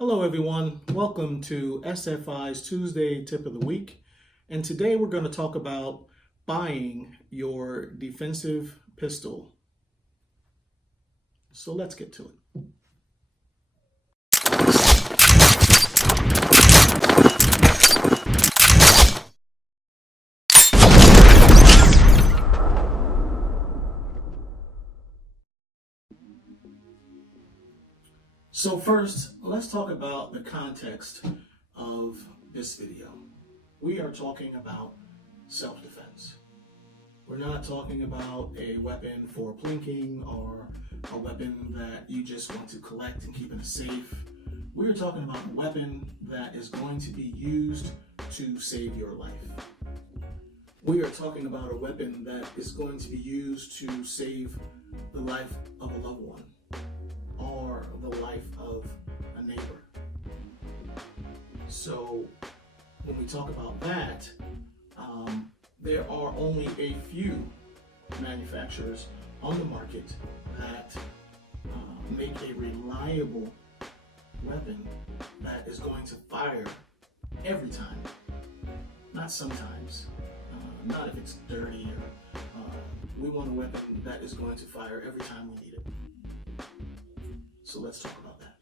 Hello everyone, welcome to SFI's Tuesday Tip of the Week, and today we're going to talk about buying your defensive pistol. So let's get to it. So first, let's talk about the context of this video. We are talking about self-defense. We're not talking about a weapon for plinking or a weapon that you just want to collect and keep in a safe. We're talking about a weapon that is going to be used to save your life. We are talking about a weapon that is going to be used to save the life of a loved one, or the life of a neighbor. So when we talk about that, there are only a few manufacturers on the market that make a reliable weapon that is going to fire every time, not sometimes, not if it's dirty, or we want a weapon that is going to fire every time we need it. So let's talk about that.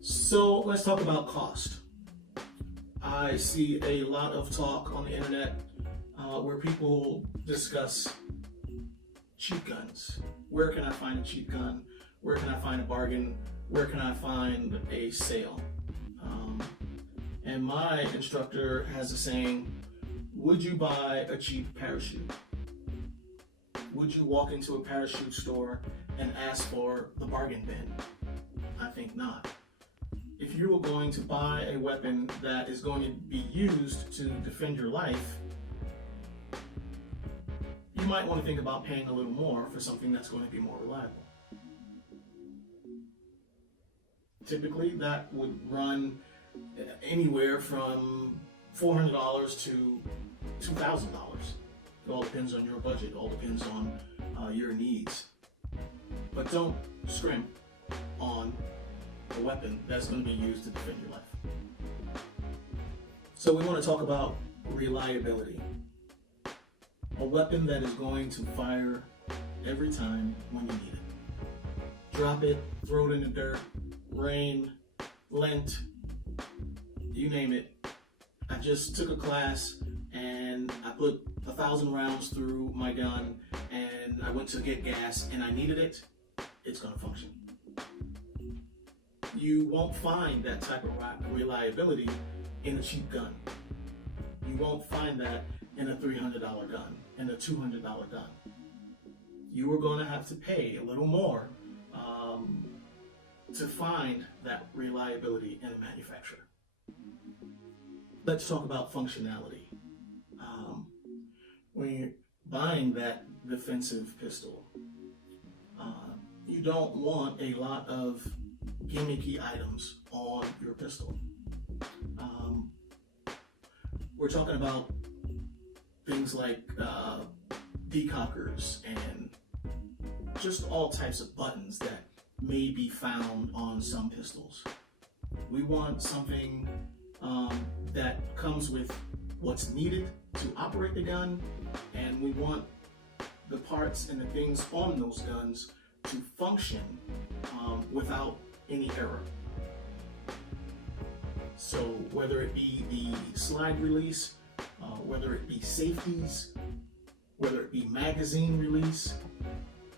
So let's talk about cost. I see a lot of talk on the internet where people discuss cheap guns. Where can I find a cheap gun? Where can I find a bargain? Where can I find a sale? And my instructor has a saying, would you buy a cheap parachute? Would you walk into a parachute store and ask for the bargain bin? I think not. If you are going to buy a weapon that is going to be used to defend your life, you might want to think about paying a little more for something that's going to be more reliable. Typically, that would run anywhere from $400 to $2,000. It all depends on your budget, it all depends on your needs. But don't scrimp on a weapon that's going to be used to defend your life. So we want to talk about reliability. A weapon that is going to fire every time when you need it. Drop it, throw it in the dirt, rain, lint, you name it. I just took a class and I put 1,000 rounds through my gun and I went to get gas and I needed it. It's going to function. You won't find that type of reliability in a cheap gun. You won't find that in a $300 gun, in a $200 gun. You are going to have to pay a little more to find that reliability in a manufacturer. Let's talk about functionality. When you're buying that defensive pistol, you don't want a lot of gimmicky items on your pistol. We're talking about things like decockers and just all types of buttons that may be found on some pistols. We want something that comes with what's needed to operate the gun, and we want the parts and the things on those guns to function without any error. So whether it be the slide release, whether it be safeties, whether it be magazine release,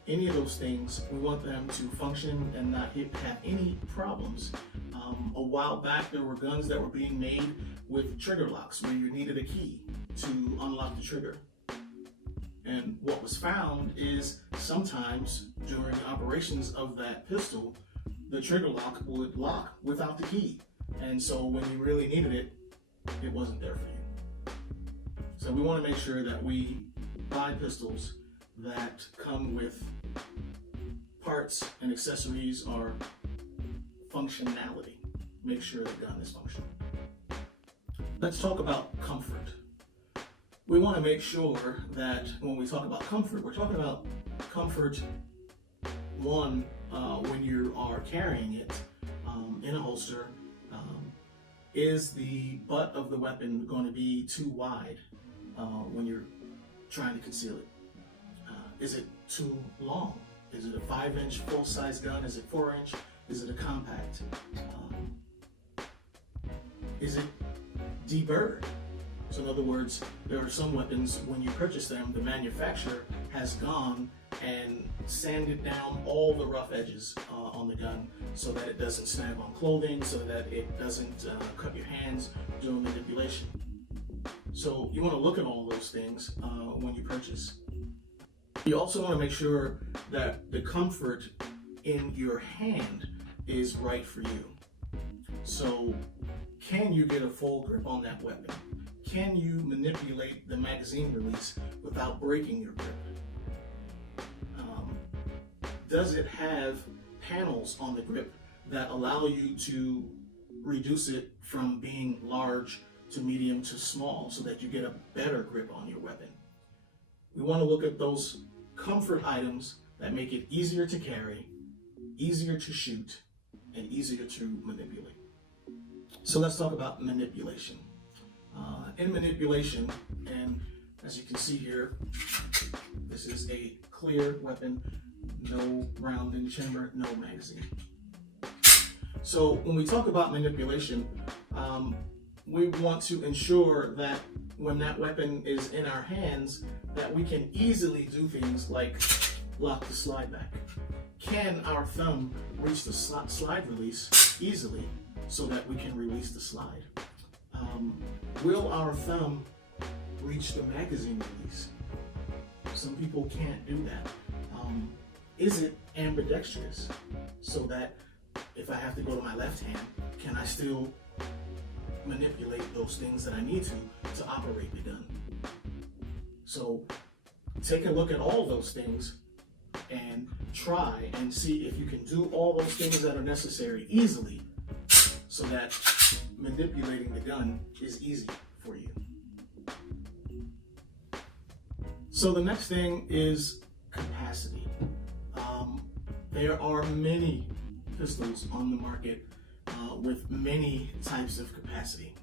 any of those things, we want them to function and not have any problems. A while back, there were guns that were being made with trigger locks where you needed a key to unlock the trigger. And what was found is sometimes during operations of that pistol, the trigger lock would lock without the key. And so when you really needed it, it wasn't there for you. So we want to make sure that we buy pistols that come with parts and accessories or functionality. Make sure the gun is functional. Let's talk about comfort. We want to make sure that when we talk about comfort, we're talking about comfort, one, when you are carrying it, in a holster. Is the butt of the weapon going to be too wide when you're trying to conceal it? Is it too long? Is it a 5-inch full-size gun? Is it 4-inch? Is it a compact? Is it deburred? So in other words, there are some weapons, when you purchase them, the manufacturer has gone and sanded down all the rough edges on the gun so that it doesn't snag on clothing, so that it doesn't cut your hands during manipulation. So you want to look at all those things when you purchase. You also want to make sure that the comfort in your hand is right for you. So can you get a full grip on that weapon? Can you manipulate the magazine release without breaking your grip? Does it have panels on the grip that allow you to reduce it from being large to medium to small so that you get a better grip on your weapon? We want to look at those comfort items that make it easier to carry, easier to shoot, and easier to manipulate. So let's talk about manipulation. In manipulation, and as you can see here, this is a clear weapon, no round in the chamber, no magazine. So when we talk about manipulation, we want to ensure that when that weapon is in our hands, that we can easily do things like lock the slide back. Can our thumb reach the slide release easily so that we can release the slide? Will our thumb reach the magazine release? Some people can't do that. Is it ambidextrous so that if I have to go to my left hand, can I still manipulate those things that I need to operate the gun? So take a look at all those things and try and see if you can do all those things that are necessary easily so that manipulating the gun is easy for you. So the next thing is capacity. There are many pistols on the market with many types of capacity.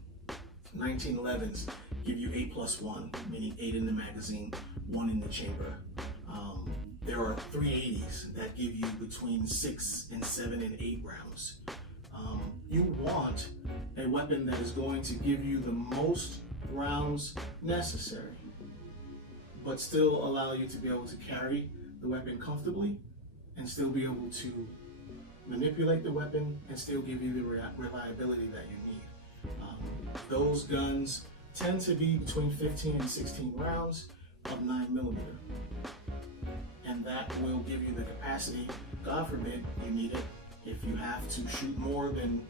1911s give you 8+1, meaning 8 in the magazine, 1 in the chamber. There are 380s that give you between 6 and 7 and 8 rounds. You want a weapon that is going to give you the most rounds necessary, but still allow you to be able to carry the weapon comfortably and still be able to manipulate the weapon and still give you the reliability that you need. Those guns tend to be between 15 and 16 rounds of 9mm. And that will give you the capacity, God forbid you need it. If you have to shoot more than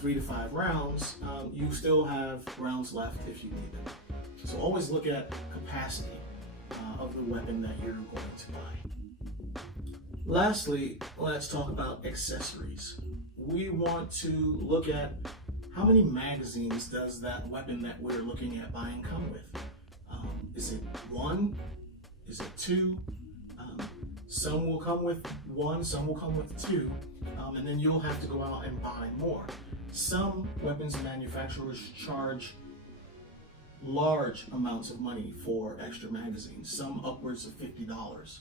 3 to 5 rounds, you still have rounds left if you need them. So always look at capacity of the weapon that you're going to buy. Lastly, let's talk about accessories. We want to look at how many magazines does that weapon that we're looking at buying come with. Is it 1? Is it 2? Some will come with 1, some will come with 2, and then you'll have to go out and buy more. Some weapons manufacturers charge large amounts of money for extra magazines, some upwards of $50.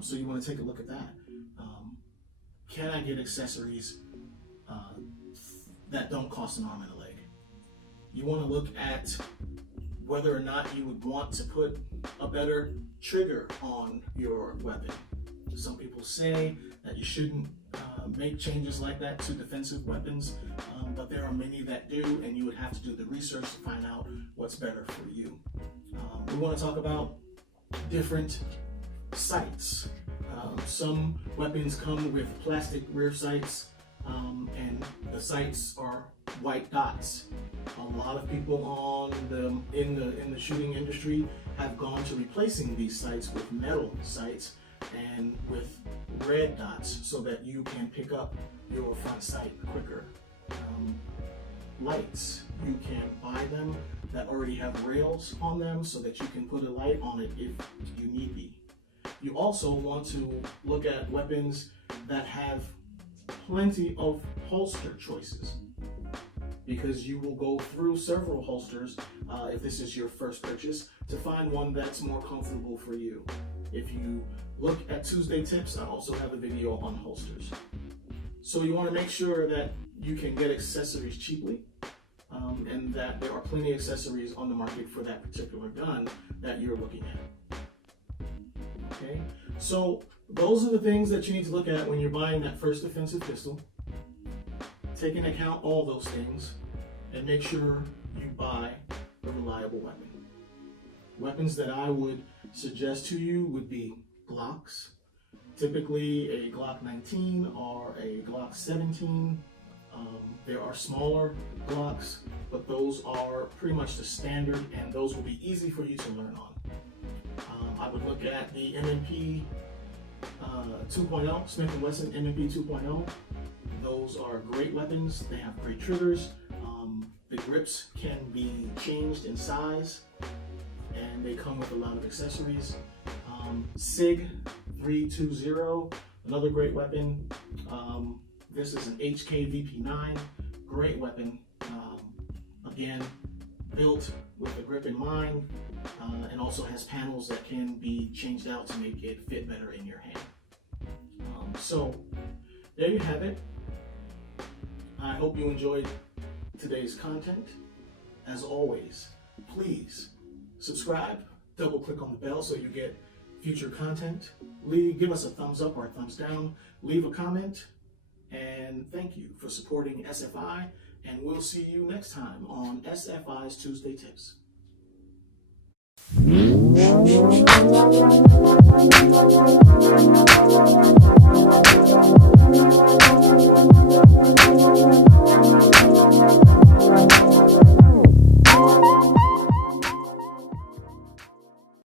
So you want to take a look at that. Can I get accessories that don't cost an arm and a leg? You want to look at whether or not you would want to put a better trigger on your weapon. Some people say that you shouldn't make changes like that to defensive weapons, but there are many that do, and you would have to do the research to find out what's better for you. We want to talk about different sights. Some weapons come with plastic rear sights, and the sights are white dots. A lot of people in the shooting industry have gone to replacing these sights with metal sights and with red dots so that you can pick up your front sight quicker. Lights, you can buy them that already have rails on them so that you can put a light on it if you need be. You also want to look at weapons that have plenty of holster choices, because you will go through several holsters if this is your first purchase to find one that's more comfortable for you. If you look at Tuesday Tips, I also have a video on holsters. So you want to make sure that you can get accessories cheaply, and that there are plenty of accessories on the market for that particular gun that you're looking at. Okay, so those are the things that you need to look at when you're buying that first offensive pistol. Take into account all those things and make sure you buy a reliable weapon. Weapons that I would suggest to you would be Glocks. Typically a Glock 19 or a Glock 17. There are smaller Glocks, but those are pretty much the standard, and those will be easy for you to learn on. I would look at the M&P 2.0, Smith & Wesson M&P 2.0. Those are great weapons. They have great triggers. The grips can be changed in size, and they come with a lot of accessories. SIG 320, another great weapon. This is an HK VP9, great weapon. Again, built with the grip in mind, and also has panels that can be changed out to make it fit better in your hand. So there you have it. I hope you enjoyed today's content. As always, please subscribe, double click on the bell so you get future content. Give us a thumbs up or a thumbs down, leave a comment, and thank you for supporting SFI, and we'll see you next time on SFI's Tuesday Tips.